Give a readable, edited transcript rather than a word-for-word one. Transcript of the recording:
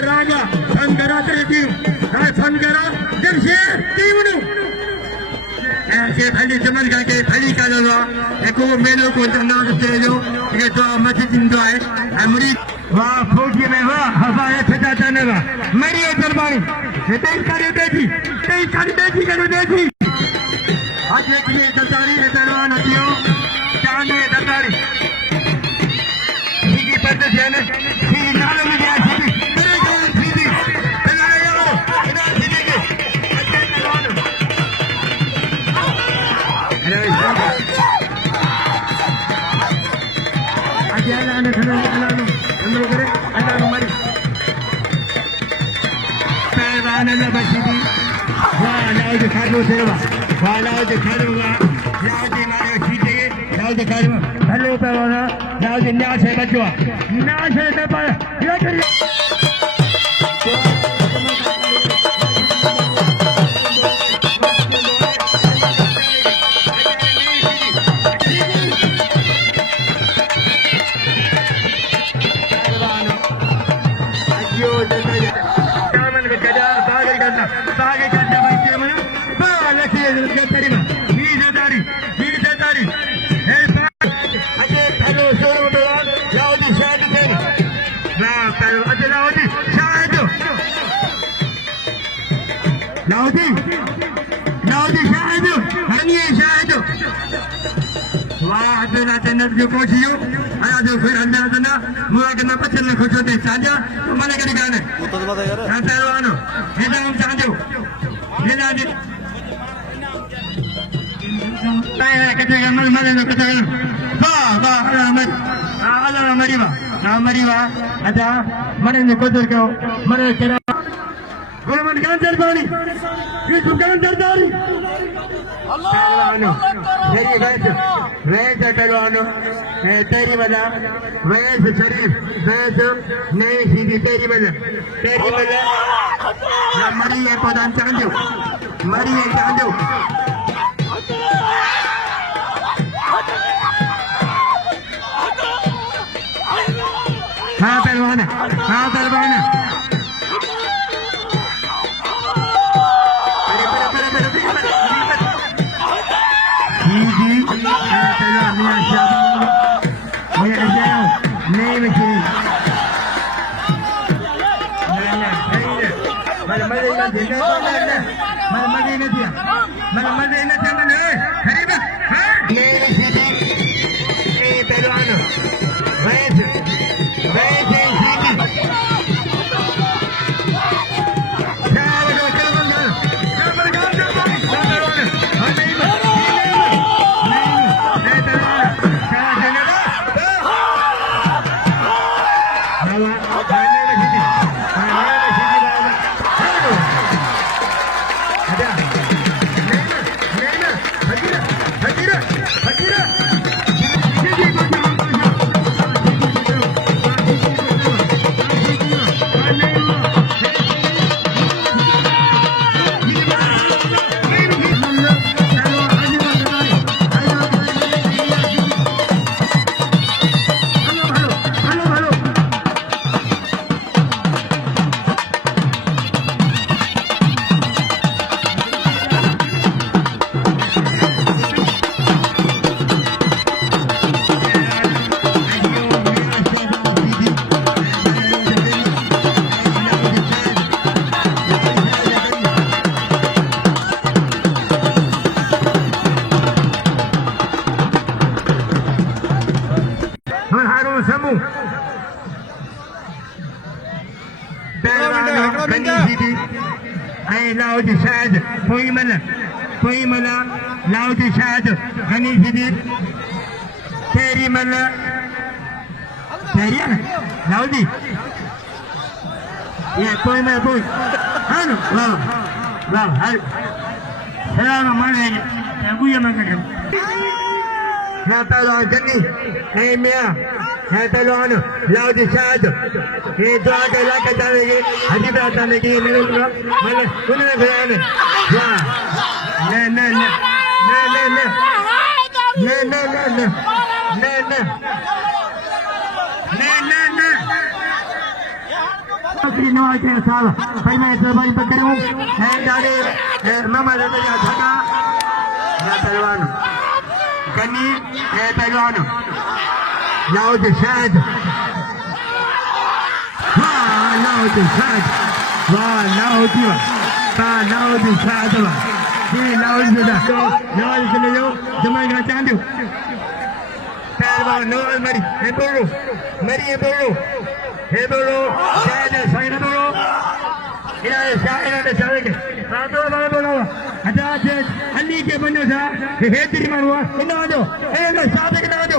Raja Sangara team, Sangara, Jamshir team. ऐसे खाली जमन करके खाली कर लो एको मेलो को तना से जो ये तो मत जिंदा है अमरी वाह फौजी में वाह हवाए फटा जाने वाह मेरी दरबारी तेज करे देखी आज ये दरबारी है दरबार नदियो चांदे दरबारी सीधी पर जाने सी नाल में गया सीधी तेरे जवान सीधी बनाया हो इधर सीधी के हेलो पहलवाना जाओ जी न्यास है बच्चों न्यास है पर जो कोचियो आया जो फिर अंदर अंदर मुझे कितना पत्थर में खुश होते साजा तो मना कर गाने हाँ पहलवानो ये तो हम चाहते हो ये ना जी नहीं कहते हैं मर मरे ना कहते हैं वाह अल्लाह मरीवा अच्छा मरे ने कोदर क्यों मरे केरा गुरमन कान दरबारी ये दुकान दरबारी पहलवानो मेरी वैस पहलवानो तेरी बजा वैस शरीफ वैस नई सीधी तेरी बजा मरी है प्रधान चांदो मरी है चांदो हाँ पहलवान पहलवान गनी सीधी ऐं लाउद शायद पोईमल लाउद शायद गनी सीधी तेरीमल तेरी लाउदी ये पोईमल पोई हानो वाह हाय सलाम माने गुया मंगल ya pehलवान गनी ऐं मियां है पहलवान लाउद शायद ये दुआ के लाके जाएगी हजी बात आने की मैंने उन्होंने बयान वाह नौकरी नवाज़ साल भाई मैं सरबाई पर करूँ है डाले मामा रहते हैं ठगा है पहलवान गनी है पहलवान लाउद शायद वाह लाउद शायद जी लाउद नवाज चले जाओ जमाई का चांदू पहलवान नवाज मरी है बोलो शायद साइन बोलो इन्हें शायद के रातों बोलो अच्छा अली के बनो सा हे तेरी मारवा इन्हें दो ए साथ के ना दो